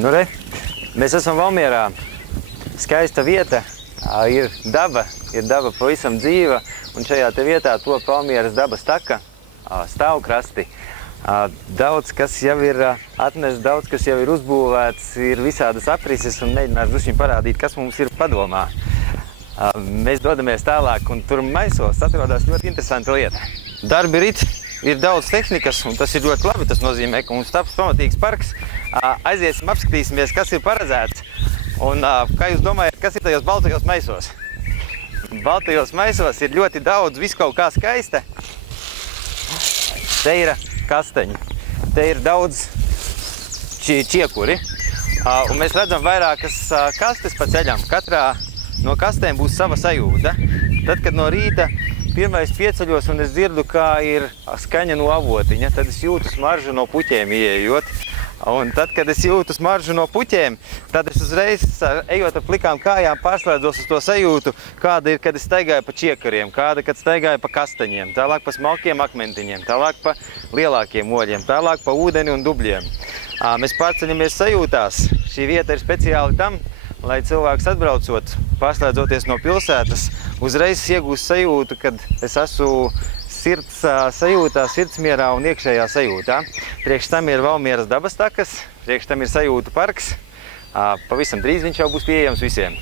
Nu, re, mēs esam Valmierā. Skaista vieta, ir daba pavisam dzīva, un šajā te vietā top Valmieras dabas taka, stāvkrasti. Daudz, kas jau ir atnests, daudz, kas jau ir uzbūvēts, ir visādas aprises, un mēģināšu drusku parādīt, kas mums ir padomā. Mēs dodamies tālāk, un tur maisos atrodas ļoti interesanta lieta. Darbi rit, ir daudz tehnikas, un tas ir ļoti labi. Tas nozīmē, ka mums taps pamatīgs parks. Aiziesim, apskatīsimies, kas ir paredzēts. Un kā jūs domājat, kas ir tajos baltajos maisos? Baltajos maisos ir ļoti daudz viskaut kā skaista. Te ir kasteņi, te ir daudz čiekuri. Un mēs redzam vairākas kastes pa ceļam. Katrā no kastēm būs sava sajūta. Tad, kad no rīta pirmais pieceļos un es dzirdu, kā ir skaņa no avotiņa, tad es jūtu smaržu no puķiem ieejot. Un tad, kad es jūtu smaržu no puķiem, tad es uzreiz, ejot ar plikām kājām, pārslēdzos uz to sajūtu, kāda ir, kad es staigāju pa čiekariem, kāda, kad staigāju pa kastaņiem, tālāk pa smalkiem akmentiņiem, tālāk pa lielākiem oļiem, tālāk pa ūdeni un dubļiem. Mēs pārceļamies sajūtās. Šī vieta ir speciāli tam, lai cilvēks atbraucot, pārslēdzoties no pilsētas, uzreiz iegūst sajūtu, kad es esmu sirds sajūtā, sirdsmierā un iekšējā sajūtā. Priekš tam ir Valmieras dabas takas, priekš tam ir sajūtu parks. Pavisam drīz viņš jau būs pieejams visiem.